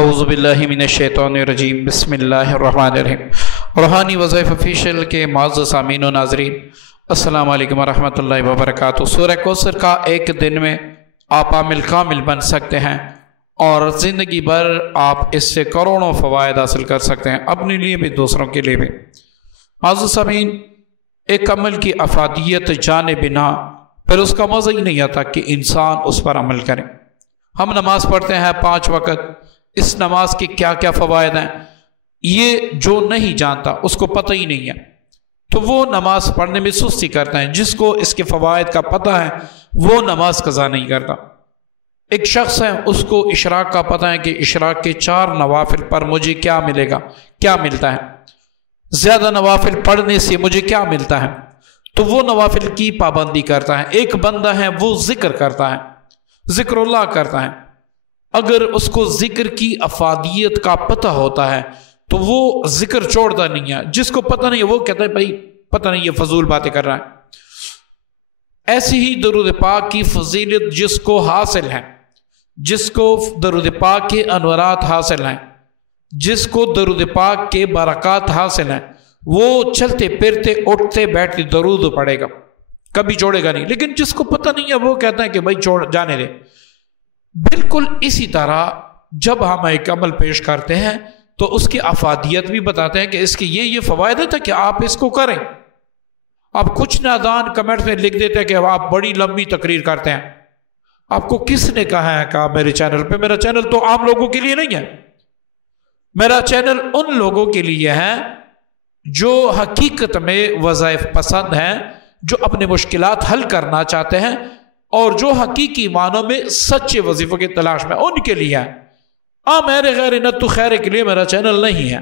اعوذ باللہ من الشیطان الرجیم بسم اللہ الرحمن الرحیم۔ روحانی وظائف آفیشیل کے معزز سامعین و ناظرین، السلام علیکم ورحمۃ اللہ وبرکاتہ۔ سورہ کوثر کا ایک دن میں آپ عامل کامل بن سکتے ہیں اور زندگی بھر آپ اس سے کروڑوں فوائد حاصل کر سکتے ہیں، اپنے لیے بھی دوسروں کے لیے بھی۔ معزز سامعین، ایک عمل کی افادیت جانے بنا پھر اس کا مزہ ہی نہیں آتا کہ انسان اس پر عمل کرے۔ ہم نماز پڑھتے ہیں 5 وقت، اس نماز کے کیا کیا فوائد ہیں یہ جو نہیں جانتا، اس کو پتہ ہی نہیں ہے، تو وہ نماز پڑھنے میں سستی کرتا ہے۔ جس کو اس کے فوائد کا پتہ ہے وہ نماز قضا نہیں کرتا۔ ایک شخص ہے، اس کو اشراق کا پتہ ہے کہ اشراق کے 4 نوافل پر مجھے کیا ملے گا، کیا ملتا ہے، زیادہ نوافل پڑھنے سے مجھے کیا ملتا ہے، تو وہ نوافل کی پابندی کرتا ہے۔ ایک بندہ ہے وہ ذکر کرتا ہے، ذکر اللہ کرتا ہے، اگر اس کو ذکر کی افادیت کا پتہ ہوتا ہے تو وہ ذکر چھوڑتا نہیں ہے۔ جس کو پتہ نہیں ہے وہ کہتا ہے بھائی پتہ نہیں، یہ فضول باتیں کر رہا ہے۔ ایسی ہی درود پاک کی فضیلت جس کو حاصل ہے، جس کو درود پاک کے انوارات حاصل ہیں، جس کو درود پاک کے برکات حاصل ہیں، وہ چلتے پھرتے اٹھتے بیٹھتے درود پڑھے گا، کبھی چھوڑے گا نہیں۔ لیکن جس کو پتہ نہیں ہے وہ کہتا ہے کہ بھائی چھوڑ جانے دے۔ بالکل اسی طرح جب ہم ایک عمل پیش کرتے ہیں تو اس کی افادیت بھی بتاتے ہیں کہ اس کے یہ فوائد ہے کہ آپ اس کو کریں۔ آپ کچھ نادان کمنٹ میں لکھ دیتے ہیں کہ آپ بڑی لمبی تقریر کرتے ہیں۔ آپ کو کس نے کہا ہے کہ میرے چینل پہ؟ میرا چینل تو عام لوگوں کے لیے نہیں ہے، میرا چینل ان لوگوں کے لیے ہے جو حقیقت میں وظائف پسند ہیں، جو اپنے مشکلات حل کرنا چاہتے ہیں اور جو حقیقی معنوں میں سچے وظیفوں کی تلاش میں، ان کے لیے ہے۔ میرے غیر نت خیر کے لیے میرا چینل نہیں ہے۔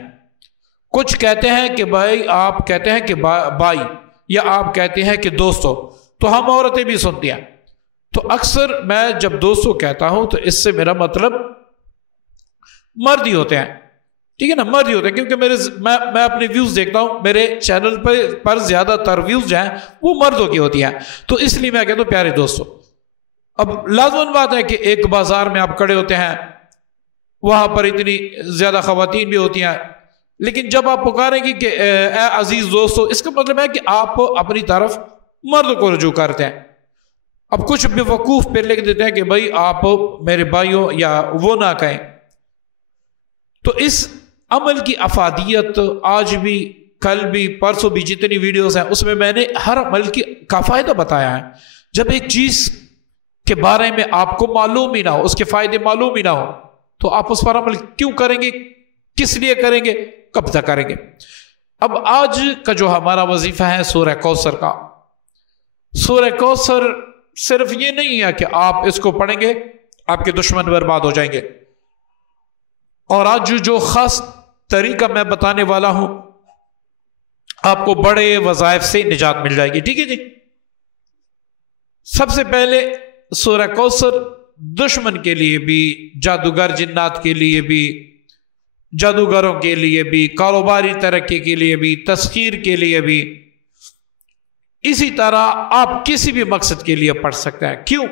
کچھ کہتے ہیں کہ بھائی، آپ کہتے ہیں کہ بھائی، یا آپ کہتے ہیں کہ دوستو، تو ہم عورتیں بھی سنتی ہیں۔ تو اکثر میں جب دوستو کہتا ہوں تو اس سے میرا مطلب مرد ہی ہوتے ہیں، ٹھیک ہے نا، مرد ہی ہوتے ہیں، کیونکہ میں اپنے ویوز دیکھتا ہوں، میرے چینل پر زیادہ تر ویوز جو ہیں وہ مردوں کی ہوتی ہیں، تو اس لیے میں کہتا ہوں پیارے دوستو۔ اب لازم بات ہے کہ ایک بازار میں آپ کھڑے ہوتے ہیں، وہاں پر اتنی زیادہ خواتین بھی ہوتی ہیں، لیکن جب آپ پکاریں گے کہ اے عزیز دوستو، اس کا مطلب ہے کہ آپ اپنی طرف مرد کو رجوع کرتے ہیں۔ اب کچھ بے وقوف پہ لکھ دیتے ہیں کہ بھائی آپ میرے بھائیوں، یا وہ نہ کہیں۔ تو اس عمل کی افادیت آج بھی، کل بھی، پرسوں بھی جتنی ویڈیوز ہیں اس میں نے ہر عمل کا فائدہ بتایا ہے۔ جب ایک چیز کے بارے میں آپ کو معلوم ہی نہ ہو، اس کے فائدے معلوم ہی نہ ہو، تو آپ اس پر عمل کیوں کریں گے، کس لیے کریں گے، کب تک کریں گے؟ اب آج کا جو ہمارا وظیفہ ہے سورہ کوثر کا، سورہ کوثر صرف یہ نہیں ہے کہ آپ اس کو پڑھیں گے آپ کے دشمن برباد ہو جائیں گے، اور آج جو خاص طریقہ میں بتانے والا ہوں آپ کو بڑے وظائف سے نجات مل جائے گی، ٹھیک ہے جی۔ سب سے پہلے سورہ کوثر دشمن کے لیے بھی، جادوگر جنات کے لیے بھی، جادوگروں کے لیے بھی، کاروباری ترقی کے لیے بھی، تسخیر کے لیے بھی، اسی طرح آپ کسی بھی مقصد کے لیے پڑھ سکتے ہیں۔ کیوں؟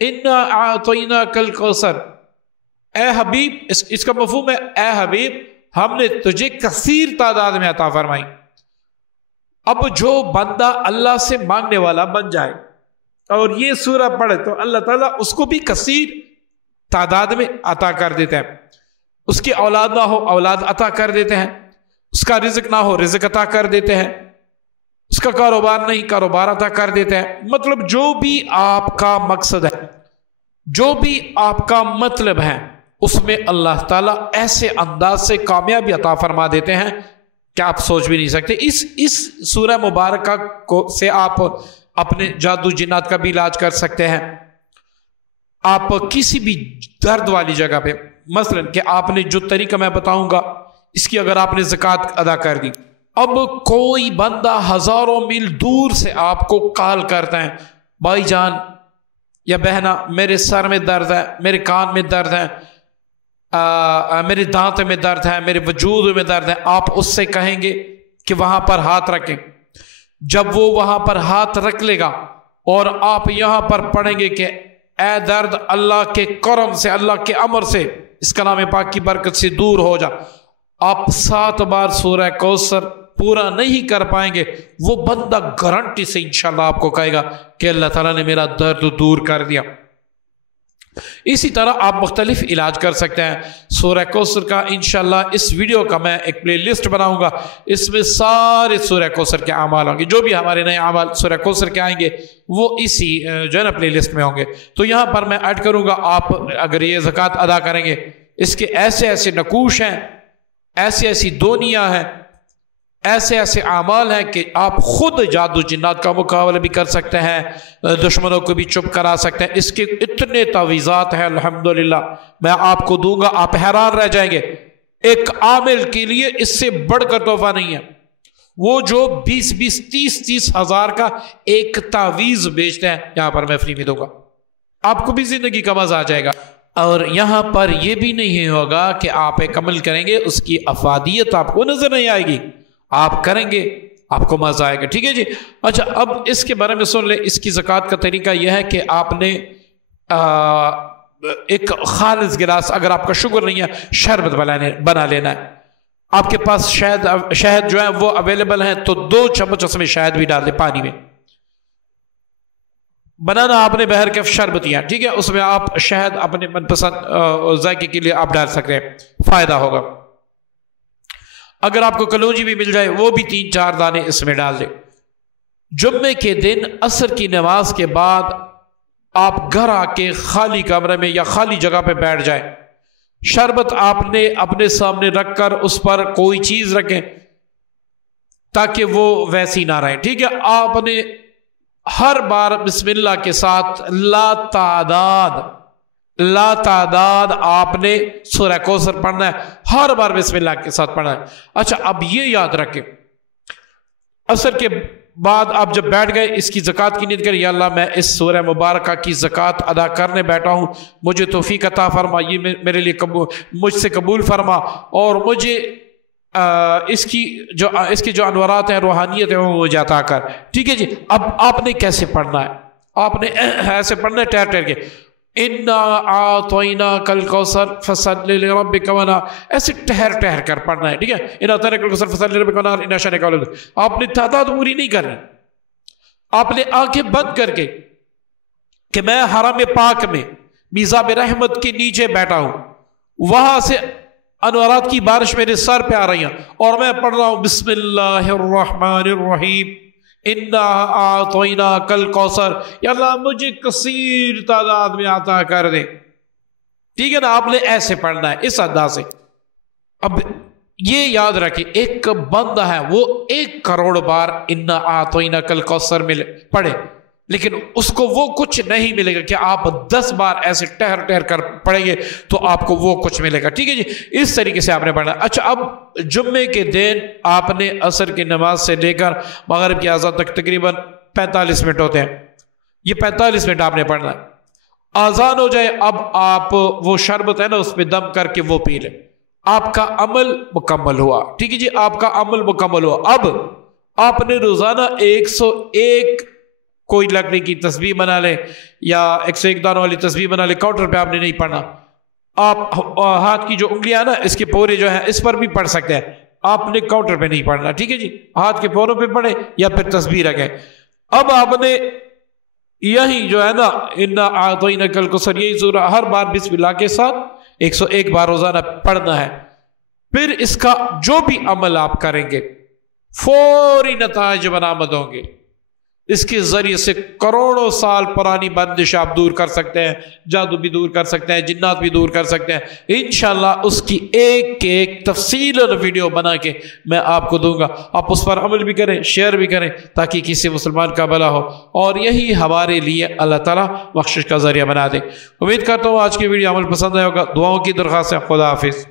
اِنَّا أَعْطَيْنَاكَ الْكَوْثَرَ، اے حبیب، اس کا مفہوم ہے اے حبیب ہم نے تجھے کثیر تعداد میں عطا فرمائی۔ اب جو بندہ اللہ سے مانگنے والا بن جائے اور یہ سورہ پڑھے تو اللہ تعالیٰ اس کو بھی کثیر تعداد میں عطا کر دیتے ہیں۔ اس کی اولاد نہ ہو، اولاد عطا کر دیتے ہیں، اس کا رزق نہ ہو، رزق عطا کر دیتے ہیں، اس کا کاروبار نہیں، کاروبار عطا کر دیتے ہیں۔ مطلب جو بھی آپ کا مقصد ہے، جو بھی آپ کا مطلب ہے، اس میں اللہ تعالیٰ ایسے انداز سے کامیابی عطا فرما دیتے ہیں کہ آپ سوچ بھی نہیں سکتے۔ اس سورہ مبارکہ سے آپ اپنے جادو جنات کا بھی علاج کر سکتے ہیں۔ آپ کسی بھی درد والی جگہ پہ، مثلا کہ آپ نے جو طریقہ میں بتاؤں گا، اس کی اگر آپ نے زکوٰۃ ادا کر دی، اب کوئی بندہ ہزاروں میل دور سے آپ کو کال کرتا ہے، بھائی جان یا بہنا میرے سر میں درد ہے، میرے کان میں درد ہے، میرے دانت میں درد ہے، میرے وجود میں درد ہے، آپ اس سے کہیں گے کہ وہاں پر ہاتھ رکھیں۔ جب وہ وہاں پر ہاتھ رکھ لے گا اور آپ یہاں پر پڑھیں گے کہ اے درد اللہ کے کرم سے، اللہ کے امر سے اس کلام پاک کی برکت سے دور ہو جا۔ آپ 7 بار سورہ کوثر پورا نہیں کر پائیں گے، وہ بندہ گارنٹی سے انشاءاللہ آپ کو کہے گا کہ اللہ تعالیٰ نے میرا درد دور کر دیا۔ اسی طرح آپ مختلف علاج کر سکتے ہیں۔ سورہ کوثر کا انشاءاللہ اس ویڈیو کا میں ایک پلے لسٹ بناؤں گا، اس میں سارے سورہ کوثر کے اعمال ہوں گے، جو بھی ہمارے نئے اعمال سورہ کوثر کے آئیں گے وہ اسی جو ہے نا پلے لسٹ میں ہوں گے۔ تو یہاں پر میں ایڈ کروں گا، آپ اگر یہ زکوٰۃ ادا کریں گے، اس کے ایسے ایسے نقوش ہیں، ایسی ایسی دونیاں ہیں، ایسے ایسے اعمال ہیں کہ آپ خود جادو جنات کا مقابلہ بھی کر سکتے ہیں، دشمنوں کو بھی چپ کرا سکتے ہیں۔ اس کے اتنے تعویذات ہیں الحمدللہ، میں آپ کو دوں گا، آپ حیران رہ جائیں گے۔ ایک عامل کے لیے اس سے بڑھ کر تحفہ نہیں ہے، وہ جو 20-30 ہزار کا ایک تعویذ بیچتے ہیں، یہاں پر میں فری میں دوں گا، آپ کو بھی زندگی کا مزہ آ جائے گا۔ اور یہاں پر یہ بھی نہیں ہوگا کہ آپ ایک عمل کریں گے اس کی افادیت آپ کو نظر نہیں آئے گی، آپ کریں گے آپ کو مزہ آئے گا، ٹھیک ہے جی۔ اچھا، اب اس کے بارے میں سن لیں۔ اس کی زکوٰۃ کا طریقہ یہ ہے کہ آپ نے ایک خالص گلاس، اگر آپ کا شوگر نہیں ہے، شربت بنا لینا ہے۔ آپ کے پاس شہد جو ہے وہ اویلیبل ہے تو 2 چمچ اس میں شہد بھی ڈال دیں پانی میں۔ بنانا آپ نے بہر کیف شربتیاں، ٹھیک ہے، اس میں آپ شہد اپنے من پسند ذائقے کے لیے آپ ڈال سکتے ہیں، فائدہ ہوگا۔ اگر آپ کو کلونجی بھی مل جائے وہ بھی 3-4 دانے اس میں ڈال دیں۔ جمعے کے دن عصر کی نماز کے بعد آپ گھر آ کے خالی کمرے میں یا خالی جگہ پہ بیٹھ جائیں، شربت آپ نے اپنے سامنے رکھ کر اس پر کوئی چیز رکھیں تاکہ وہ ویسی نہ رہے، ٹھیک ہے۔ آپ نے ہر بار بسم اللہ کے ساتھ لا تعداد آپ نے سورہ کوثر پڑھنا ہے، ہر بار بسم اللہ کے ساتھ پڑھنا ہے۔ اچھا، اب یہ یاد رکھیں، عصر کے بعد آپ جب بیٹھ گئے، اس کی زکوٰۃ کی نیت کریں، یا اللہ میں اس سورہ مبارکہ کی زکوٰۃ ادا کرنے بیٹھا ہوں، مجھے توفیق عطا فرما، یہ میرے لیے مجھ سے قبول فرما، اور مجھے اس کے جو انوارات ہیں، روحانیت ہے، وہ مجھے عطا کر، ٹھیک ہے جی۔ اب آپ نے کیسے پڑھنا ہے؟ آپ نے ایسے پڑھنا ہے ٹھہر ٹھہر کے، اِنَّا أَعْطَيْنَاكَ الْكَوْثَرَ فَصَلِّ لِرَبِّكَ وَانْحَرْ، ایسے ٹھہر ٹھہر کر پڑھنا ہے، ٹھیک ہے۔ اِنَّا أَعْطَيْنَاكَ الْكَوْثَرَ فَصَلِّ لِرَبِّكَ وَانْحَرْ إِنَّ شَانِئَكَ هُوَ الْأَبْتَرُ۔ آپ نے تعداد پوری نہیں کرنی، آپ نے آنکھیں بند کر کے کہ میں حرم پاک میں میزاب رحمت کے نیچے بیٹھا ہوں، وہاں سے انوارات کی بارش میرے سر پہ آ رہی ہیں اور میں پڑھ رہا ہوں بسم اللہ الرحمن الرحیم اِنَّا أَعْطَيْنَاكَ الْكَوْثَرَ، یا اللہ مجھے کثیر تعداد میں عطا کر دے، ٹھیک ہے نا۔ آپ نے ایسے پڑھنا ہے، اس انداز سے۔ اب یہ یاد رکھیں، ایک بندہ ہے وہ 1 کروڑ بار اِنَّا أَعْطَيْنَاكَ الْكَوْثَرَ میں پڑھے، لیکن اس کو وہ کچھ نہیں ملے گا کہ آپ 10 بار ایسے ٹہر ٹہر کر پڑھیں گے تو آپ کو وہ کچھ ملے گا، ٹھیک ہے جی۔ اس طریقے سے آپ نے پڑھنا ہے۔ اچھا، اب جمعے کے دن آپ نے عصر کی نماز سے لے کر مغرب کی اذان تک تقریباً 45 منٹ ہوتے ہیں، یہ 45 منٹ آپ نے پڑھنا ہے۔ اذان ہو جائے، اب آپ وہ شربت ہے نا اس پہ دم کر کے وہ پی لیں، آپ کا عمل مکمل ہوا، ٹھیک ہے جی، آپ کا عمل مکمل ہوا۔ اب آپ نے روزانہ 101 کوئی لکڑی کی تسبیح بنا لیں یا 101 دانوں والی تسبیح بنا لیں، کاؤنٹر پہ آپ نے نہیں پڑھنا، آپ ہاتھ کی جو انگلیاں ہیں نا اس کے پورے جو ہیں اس پر بھی پڑھ سکتے ہیں، آپ نے کاؤنٹر پہ نہیں پڑھنا، ٹھیک ہے جی، ہاتھ کے پوروں پہ پڑھیں یا پھر تسبیح رکھیں۔ اب آپ نے یہی جو ہے نا اِنَّا أَعْطَيْنَاكَ الْكَوْثَرَ، یہی سورہ ہر بار بسم اللہ کے ساتھ 101 بار روزانہ پڑھنا ہے۔ پھر اس کا جو بھی عمل آپ کریں گے فوری نتائج برآمد ہوں گے، اس کے ذریعے سے کروڑوں سال پرانی بندش آپ دور کر سکتے ہیں، جادو بھی دور کر سکتے ہیں، جنات بھی دور کر سکتے ہیں انشاءاللہ۔ اس کی ایک تفصیل ویڈیو بنا کے میں آپ کو دوں گا، آپ اس پر عمل بھی کریں، شیئر بھی کریں تاکہ کسی مسلمان کا بھلا ہو، اور یہی ہمارے لیے اللہ تعالیٰ بخشش کا ذریعہ بنا دے۔ امید کرتا ہوں آج کی ویڈیو عمل پسند آئے ہوگا، دعاؤں کی درخواست ہے۔ خدا حافظ۔